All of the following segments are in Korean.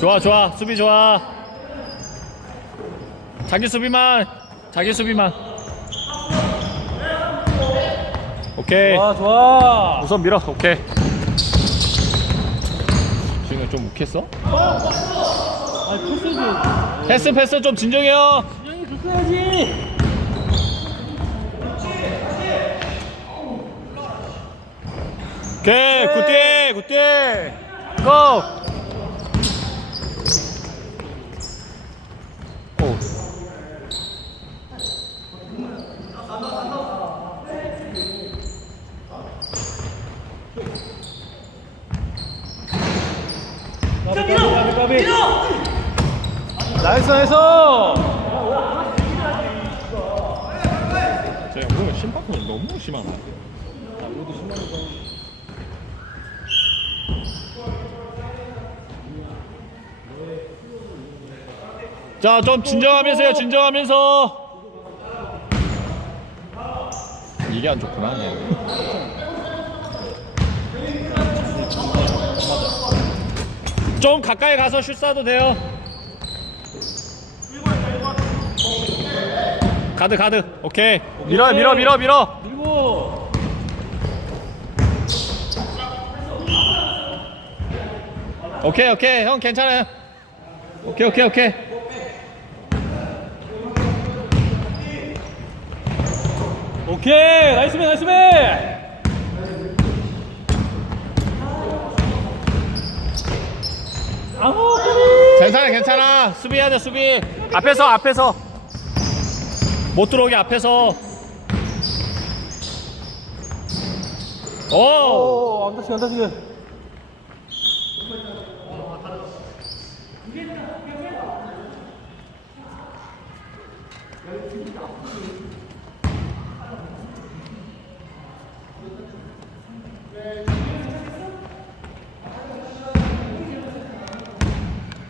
좋아 좋아. 수비 좋아. 자기 수비만. 자기 수비만. 오케이. 좋아 좋아. 우선 밀어. 오케이. 지금 좀 욱했어? 아니 패스 좀. 패스 패스 좀 진정해요. 형이 줬어야지 오케이 굿띠 굿띠 고. 오. 나이스 나이스. 쟤 오늘 심박은 너무 심하다 우리도 10만원 자 좀 진정하면서 요 진정하면서. 이게 안 좋구나 좀 가까이 가서 슛 쏴도 돼요. 가드 가드. 오케이. 밀어 밀어 밀어 밀어. 밀고. 오케이 오케이. 형 괜찮아요. 오케이 오케이 오케이 오케이 나이스맨 나이스맨. 아무 괜찮아 괜찮아. 수비해야 돼 수비. 앞에서 앞에서. 못 들어오게 앞에서. 오. 오, 안 다치게, 안 다치게.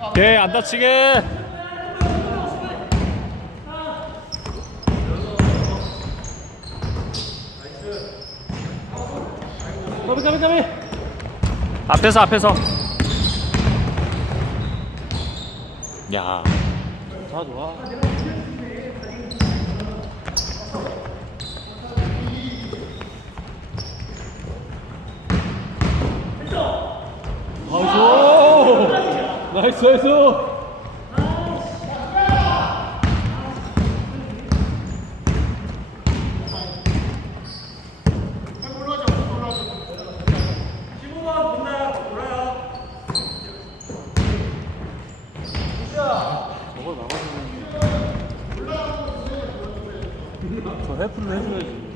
오케이 안 다치게 까비, 까비, 까비. 앞에서 앞에서 야 자, 좋아. 나이스! 나이스, 나이스! 저 해프를 해줘야지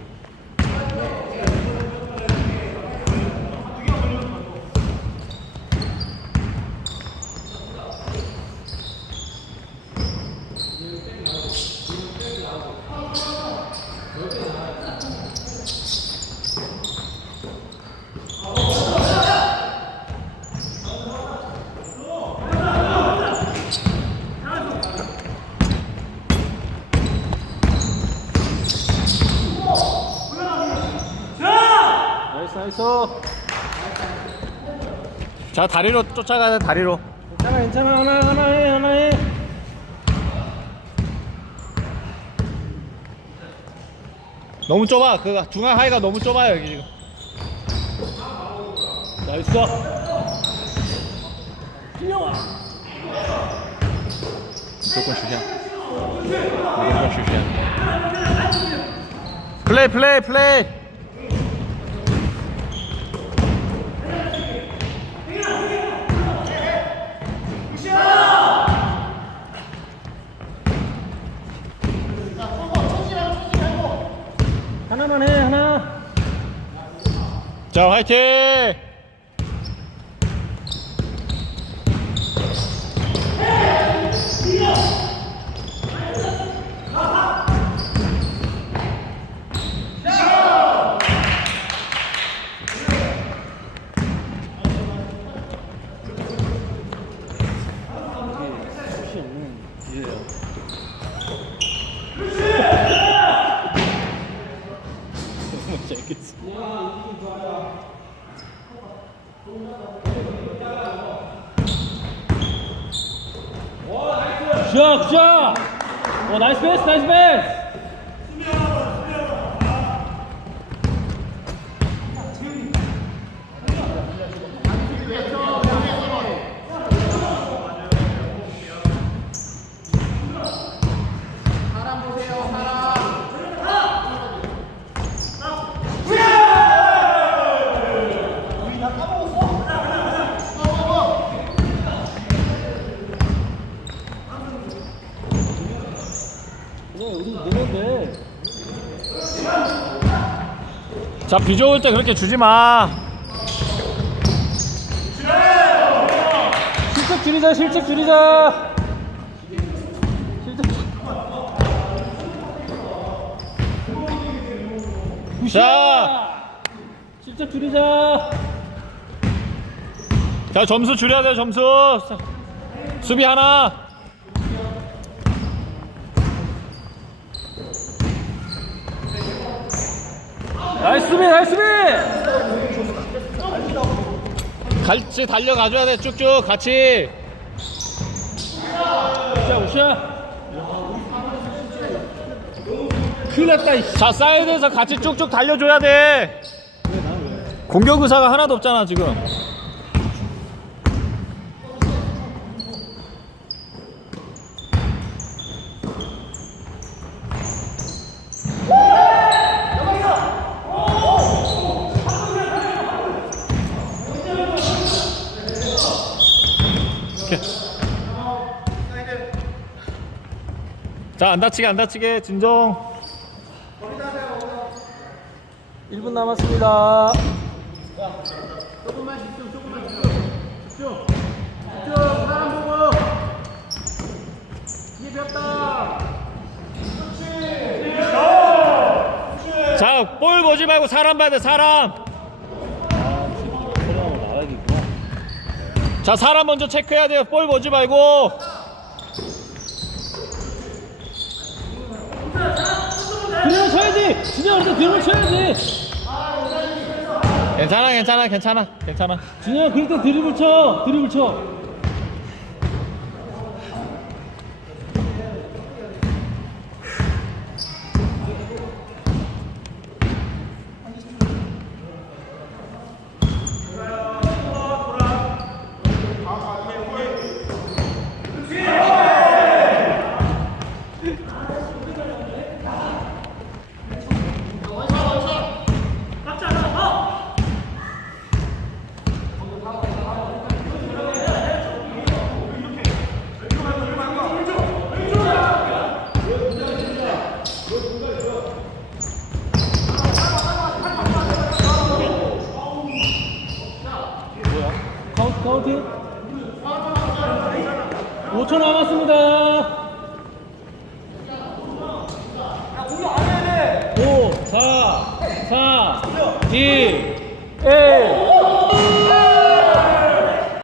나이스 나이스 자 다리로 쫓아가야 돼 다리로. 괜찮아 괜찮아. 하나 하나 해 하나 해 너무 좁아. 그 중앙 하이가 너무 좁아요 여기 지금. 나이스 무조건 슛이야. 무조건 슛이야. 플레이 플레이 플레이 하나만 해 하나 자 화이팅 슛이 없는 기회야 뭔지 알겠어. 굿샷 굿샷 오 나이스 패스 나이스 패스 그래 우리 내는데 자, 비 좋을 때 그렇게 주지 마. 실책 줄이자 실책 줄이자 실책 자. 실책 줄이자 자, 점수 줄여야 돼, 점수. 수비 하나. 나이스 수비 나이스 수비 같이 달려가줘야 돼, 쭉쭉. 같이. 자 우샤 큰일 났다 이씨 자, 사이드에서 같이 쭉쭉 달려줘야 돼. 공격 의사가 하나도 없잖아, 지금. 안 다치게, 안 다치게, 진정. 1분 남았습니다. 자, 볼 보지 말고 사람 봐야 돼, 사람. 자, 사람 먼저 체크해야 돼요. 볼 보지 말고. 드리블 쳐야지! 일단 드리블 쳐야지! 괜찮아, 괜찮아, 괜찮아, 괜찮아. 준영아 그럴 때 드리블 쳐 드리블 쳐 카운트 카운팅. 5초 남았습니다. 5 4 3 2 1